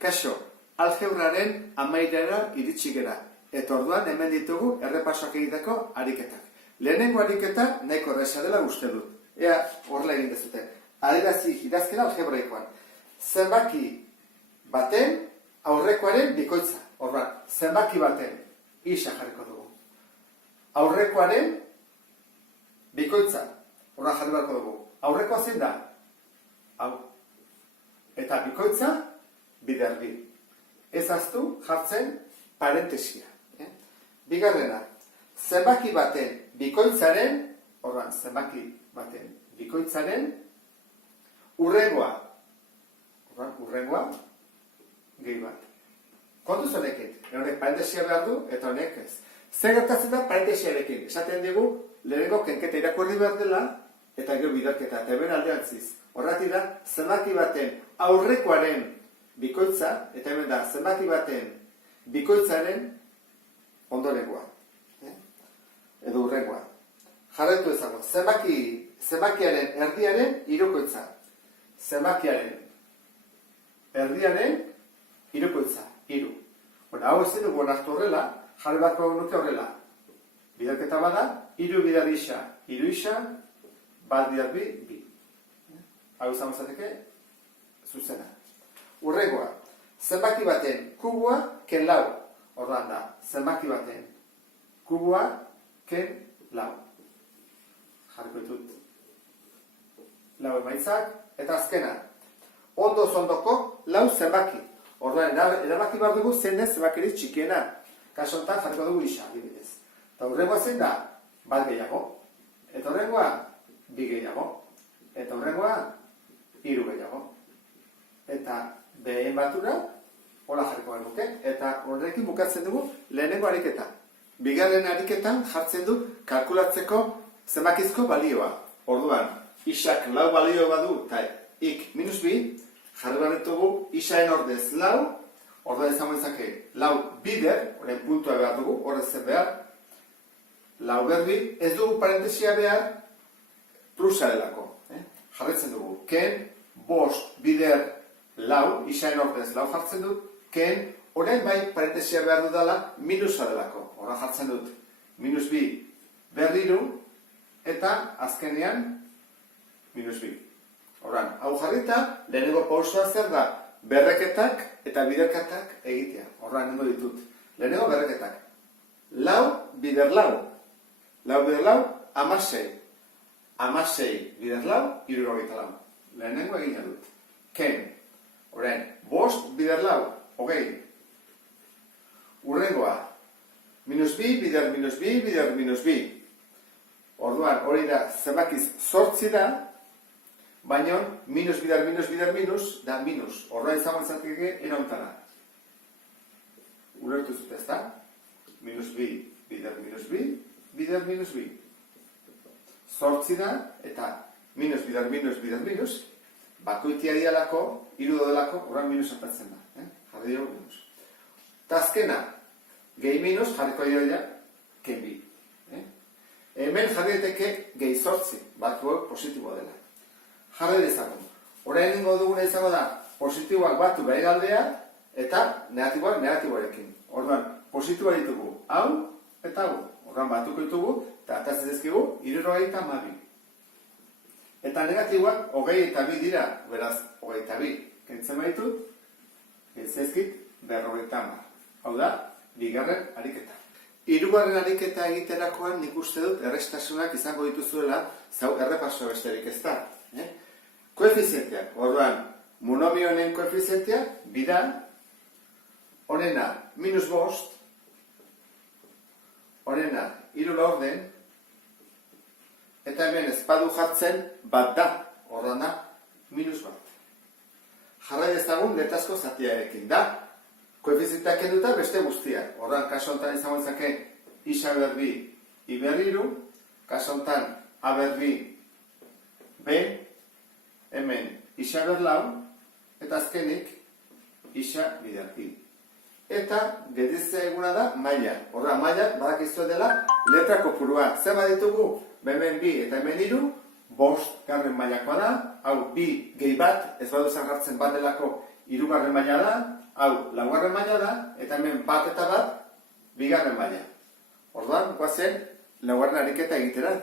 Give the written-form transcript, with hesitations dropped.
Kaixo, algebraren amairera iritsi gera. Eta orduan hemen ditugu errepasoak egiteko ariketak. Lehenengo ariketa nahiko erraza dela uste dut. Ea horrela egin dezute. Adierazi idazkera algebraikoan. Zenbaki baten aurrekoaren bikoitza. Orduan, zenbaki baten isa jarriko dugu. Aurrekoaren bikoitza. Orduan jarri beharko dugu. Aurrekoa zein da? Hau. Eta bikoitza bider bi. Ez ahaztu jartzen parentesia. Bigarrena, zenbaki baten bikoitzaren, orduan, zenbaki baten bikoitzaren hurrengoa. Orduan, hurrengoa gehi bat. Kontuz honekin, honek parentesia behar du eta honek ez. Zer gertatzen da parentesiarekin? Esaten dugu, lehenengo kenketa irakurri behar dela eta gero bidarketa, eta hemen aldeantziz. Horretik da, zenbaki baten aurrekoaren bikoitza, eta hemen da, zenbaki baten bikoitzaren ondorengoa. Edo hurrengoa. Jarraitu ezago, zenbakiaren erdiaren hirukoitza. Zenbakiaren erdiaren hirukoitza, hiru. Hau ez dugu onartu horrela, jarri batko nuke horrela. Bidarketa bada, hiru bidar isa, hiru isa, bat bidar bi, bi. Hau izan mazateke, zuzena. Hurrengoa, zenbaki baten kubua, ken lau. Orduan da, zenbaki baten kubua, ken lau. Jarriko ditut lau emaitzak, eta azkena, ondoz ondoko lau zenbaki. Orduan, erabaki behar dugu zein den zenbakirik txikiena. Kaso honetan jarriko dugu isa, adibidez. Eta hurrengoa zein da, bat gehiago. Eta hurrengoa, bi gehiago. Eta hurrengoa, hiru gehiago. Eta behen batura, hola jarriko genuke, eta horrekin bukatzen dugu lehenengo ariketa. Bigarren ariketan jartzen du kalkulatzeko zenbakizko balioa. Orduan, isak lau balio badu, eta ik minus bi, jarri behar ditugu isaen ordez lau, orduan izango izake lau bider, horren puntua behar dugu, horrez zer behar, lau berbi, ez dugu parentesia behar, plusa delako. Jarretzen dugu, ken, bost bider lau, isaen ordez lau jartzen dut, ken, orain bai parentesia behar dudala minusa delako. Horra jartzen dut minus bi berriru eta azkenean minus bi. Horran, hau jarrita, lehenengo pausoa zer da berreketak eta biderkatak egitea. Horran, nengo ditut. Lehenengo berreketak. Lau bider lau. Lau bider lau, amasei. Amasei bider lau, hirurogeita lau. Lehenengo egina dut. Ken. Horren, bost bider lau, hogei. Hurrengoa, minus bi, bider minus bi, bider minus bi. Orduan, hori da, zenbakiz zortzi da, baina minus, bider minus, bider minus, da minus. Orduan izango izateke erauntara. Ulertu zut ez da? Minus bi, bider minus bi, bider minus bi. Zortzi da, eta minus, bider minus, bider minus, bakoitia dialako, hiru dodelako, horran minus apartzen da. Jarri dugu minus. Eta azkena, gehi minus jarriko dira ken bi. Hemen jarri daiteke gehi zortzi, batu positibo dela. Jarri dezagun. Orain nengo duguna izango da, positiboak batu behin aldea, eta negatiboak negatiboarekin. Orduan, positiboa ditugu hau eta hau. Orduan batuko ditugu, eta atatzen dizkigu, 72. Eta negatiboak 22 dira, beraz, 22. Kentzen baitut, kentzezkit, 50. Hau da, bigarren ariketa. Hirugarren ariketa egiterakoan nik uste dut errestasunak izango dituzuela, zau errepaso besterik ez da. Koefizienteak, orduan, monomionen koefizienteak, bida, honena, minus bost, honena, hiru laurden, eta hemen ezpadu jartzen bat da, orduan da, minus bat. Jarrai dezagun letazko zatiarekin da, koefizienteak eduta beste guztiak. Orduan, kaso honetan izango izake isa berbi i berriru, kaso honetan a berbi b, hemen isa berlau, eta azkenik isa bider i. Eta geditzea eguna da maila. Orduan, maila badakizu dela letra kopurua. Zer baditugu? Hemen bi eta hemen hiru, bost garren mailakoa da, hau bi gehi bat, ez badu zer jartzen bat delako hirugarren maila da, hau laugarren maila da, eta hemen bat eta bat bigarren maila. Orduan, guazen laugarren ariketa egitera.